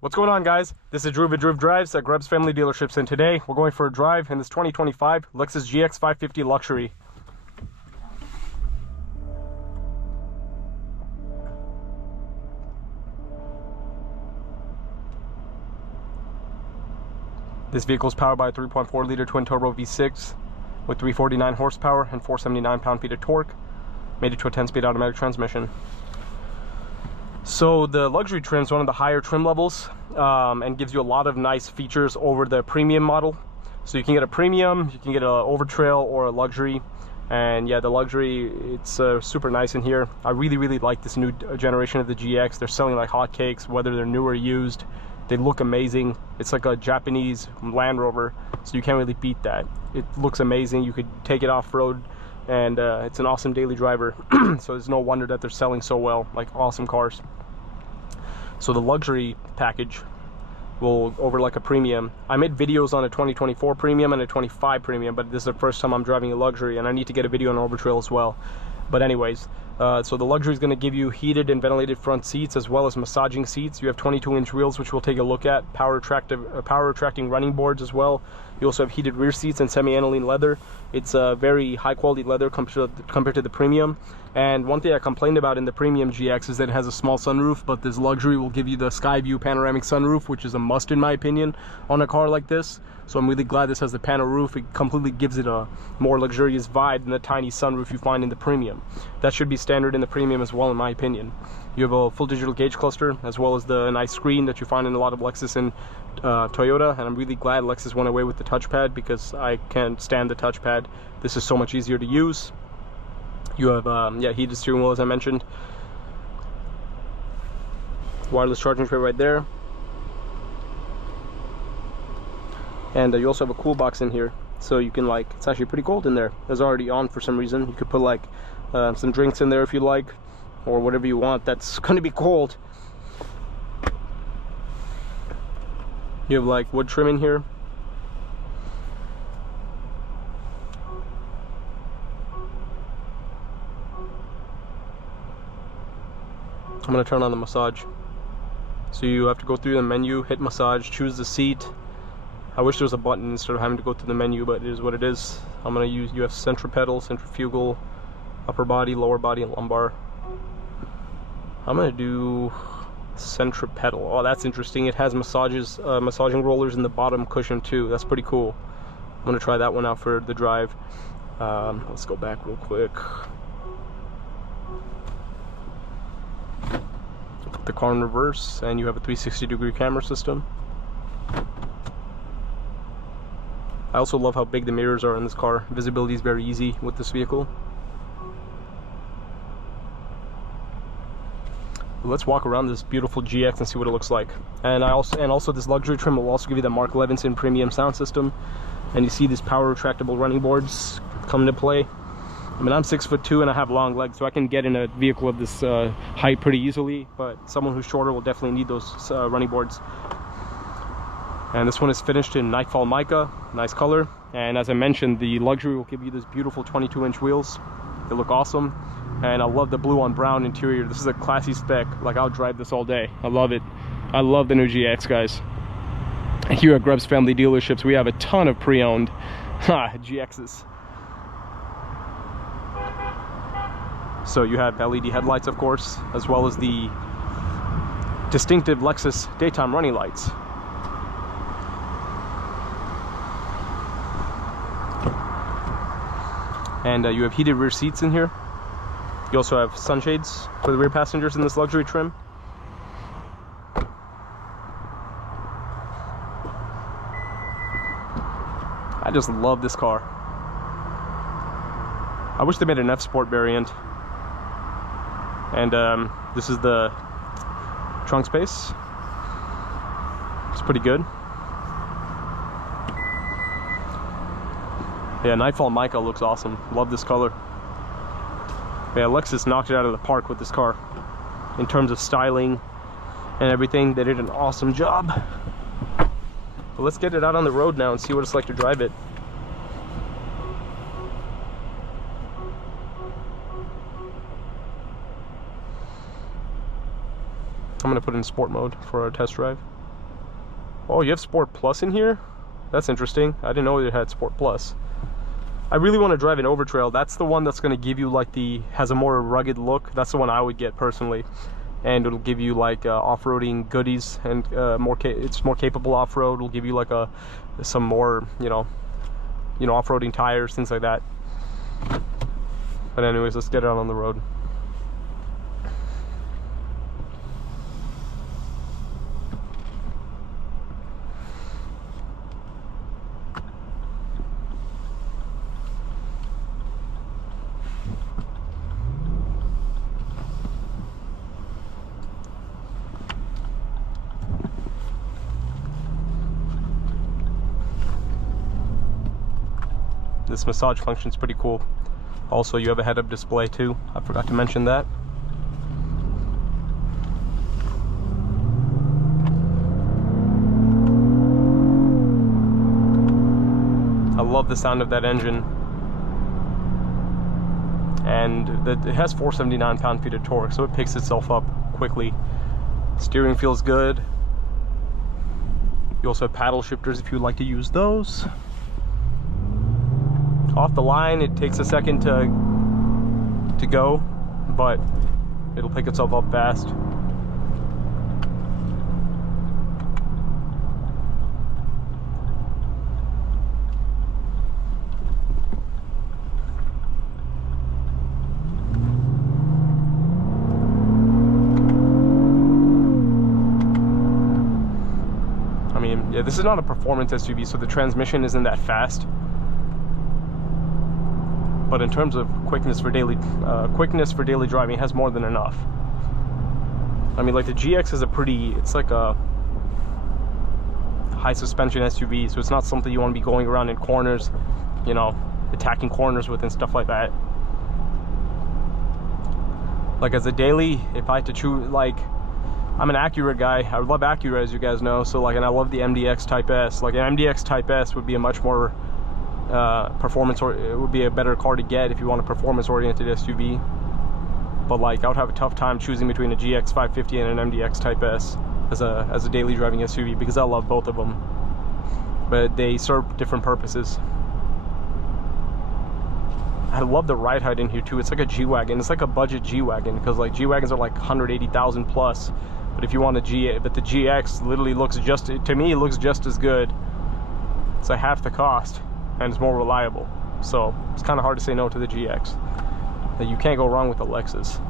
What's going on, guys? This is Drew with Drew Drives at Grubbs Family Dealerships, and today we're going for a drive in this 2025 Lexus GX 550 Luxury. This vehicle is powered by a 3.4-liter twin-turbo V6 with 349 horsepower and 479 pound-feet of torque, made it to a 10-speed automatic transmission. So the luxury trim is one of the higher trim levels and gives you a lot of nice features over the premium model. So you can get a premium, you can get an over trail or a luxury. And yeah, the luxury, it's super nice in here. I really like this new generation of the GX. They're selling like hotcakes, whether they're new or used. They look amazing. It's like a Japanese Land Rover, so you can't really beat that. It looks amazing. You could take it off-road, and it's an awesome daily driver. So there's no wonder that they're selling so well, like awesome cars. So the luxury package will over like a premium. I made videos on a 2024 premium and a 25 premium, but this is the first time I'm driving a luxury, and I need to get a video on Overtrail as well. But anyways, so the luxury is going to give you heated and ventilated front seats as well as massaging seats. You have 22-inch wheels, which we'll take a look at. Power attracting running boards as well. You also have heated rear seats and semi-aniline leather. It's a very high quality leather compared to the premium. And one thing I complained about in the premium GX is that it has a small sunroof, but this luxury will give you the sky view panoramic sunroof, which is a must in my opinion on a car like this. So I'm really glad this has the panel roof. It completely gives it a more luxurious vibe than the tiny sunroof you find in the premium. That should be standard in the premium as well, in my opinion. You have a full digital gauge cluster as well as the nice screen that you find in a lot of Lexus and Toyota, and I'm really glad Lexus went away with the touchpad because I can't stand the touchpad. This is so much easier to use. You have yeah, heated steering wheel, as I mentioned. Wireless charging tray right there. And you also have a cool box in here, so you can, like, it's actually pretty cold in there. It's already on for some reason. You could put like some drinks in there if you like, or whatever you want that's going to be cold. You have like wood trim in here. I'm going to turn on the massage. So you have to go through the menu, hit massage, choose the seat. I wish there was a button instead of having to go through the menu, but it is what it is. I'm going to use, you have centripetal, centrifugal, upper body, lower body, and lumbar. I'm going to do centripetal. Oh, that's interesting. It has massaging rollers in the bottom cushion too. That's pretty cool. I'm going to try that one out for the drive. Let's go back real quick. Put the car in reverse, and you have a 360-degree camera system. I also love how big the mirrors are in this car. Visibility is very easy with this vehicle. Let's walk around this beautiful GX and see what it looks like. And also this luxury trim will also give you the Mark Levinson premium sound system. And you see these power retractable running boards come into play. I mean, I'm 6'2" and I have long legs, so I can get in a vehicle of this height pretty easily. But someone who's shorter will definitely need those running boards. And this one is finished in Nightfall Mica, nice color. And as I mentioned, the luxury will give you this beautiful 22-inch wheels. They look awesome. And I love the blue on brown interior. This is a classy spec. Like, I'll drive this all day. I love it. I love the new GX, guys. Here at Grubbs Family Dealerships, we have a ton of pre-owned GXs. So you have LED headlights, of course, as well as the distinctive Lexus daytime running lights. And you have heated rear seats in here. You also have sunshades for the rear passengers in this luxury trim. I just love this car. I wish they made an F-Sport variant. And this is the trunk space. It's pretty good. Yeah, Nightfall Mica looks awesome. Love this color. Yeah, Lexus knocked it out of the park with this car. In terms of styling and everything, they did an awesome job. But let's get it out on the road now and see what it's like to drive it. I'm going to put it in sport mode for our test drive. Oh, you have Sport Plus in here? That's interesting. I didn't know it had Sport Plus. I really want to drive an Overtrail. That's the one that's going to give you like has a more rugged look. That's the one I would get personally. And it'll give you like off-roading goodies, and it's more capable off-road. It'll give you like some more, you know, off-roading tires, things like that. But anyways, let's get it out on the road. This massage function is pretty cool. Also, you have a head-up display too. I forgot to mention that. I love the sound of that engine. And it has 479 pound-feet of torque, so it picks itself up quickly. Steering feels good. You also have paddle shifters if you'd like to use those. Off the line, it takes a second to go, but it'll pick itself up fast. I mean, yeah, this is not a performance SUV, so the transmission isn't that fast. But in terms of quickness for daily driving, it has more than enough. I mean, like the GX is it's like a high suspension SUV, so it's not something you want to be going around in corners, you know, attacking corners with and stuff like that. Like as a daily, if I had to choose, like, I'm an Acura guy. I love Acura, as you guys know. So like, and I love the MDX Type S. Like an MDX Type S would be a much more performance, or it would be a better car to get if you want a performance oriented SUV. But like, I would have a tough time choosing between a GX 550 and an MDX Type S as a daily driving SUV, because I love both of them, but they serve different purposes. I love the ride height in here too. It's like a G-Wagon. It's like a budget G-Wagon, because like G-Wagons are like 180,000 plus, but if you want but the GX literally looks to me, it looks just as good. It's like half the cost, and it's more reliable. So it's kind of hard to say no to the GX. You can't go wrong with the Lexus.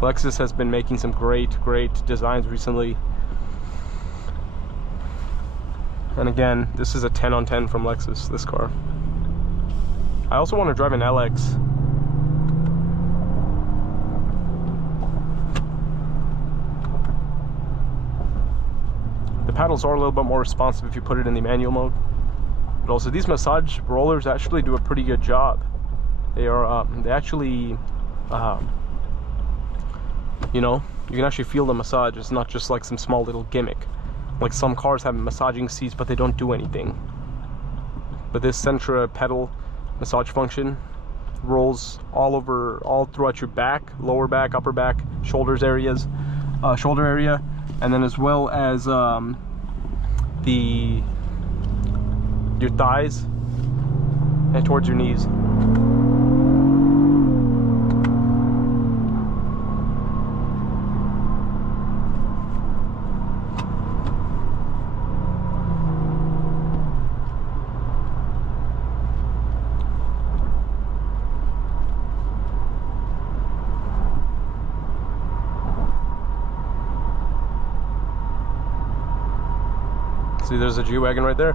Lexus has been making some great designs recently. And again, this is a 10 on 10 from Lexus, this car. I also want to drive an LX. The paddles are a little bit more responsive if you put it in the manual mode. But also, these massage rollers actually do a pretty good job. They are, they actually, you know, you can actually feel the massage. It's not just like some small little gimmick. Like some cars have massaging seats, but they don't do anything. But this Sentra pedal massage function rolls all throughout your back, lower back, upper back, shoulder area, and then as well as your thighs and towards your knees. See, there's a G-Wagon right there.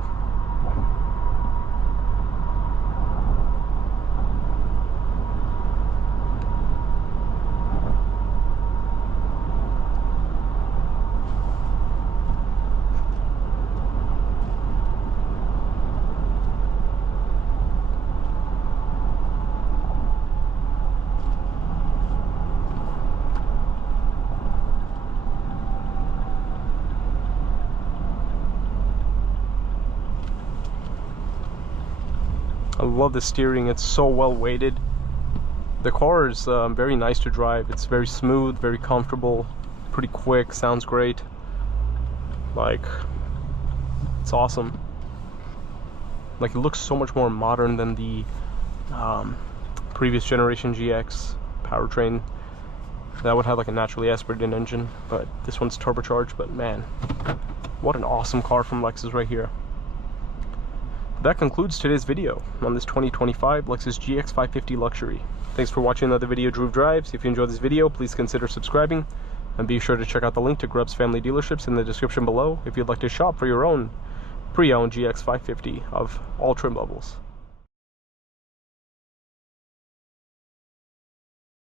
I love the steering. It's so well weighted. The car is very nice to drive. It's very smooth, very comfortable, pretty quick, sounds great. Like, It's awesome. Like, it looks so much more modern than the previous generation GX powertrain. That would have like a naturally aspirated engine, but this one's turbocharged. But man, what an awesome car from Lexus right here. That concludes today's video on this 2025 Lexus GX 550 Luxury. Thanks for watching another video, Drew Drives. If you enjoyed this video, please consider subscribing, and be sure to check out the link to Grubbs Family Dealerships in the description below if you'd like to shop for your own pre-owned GX 550 of all trim levels.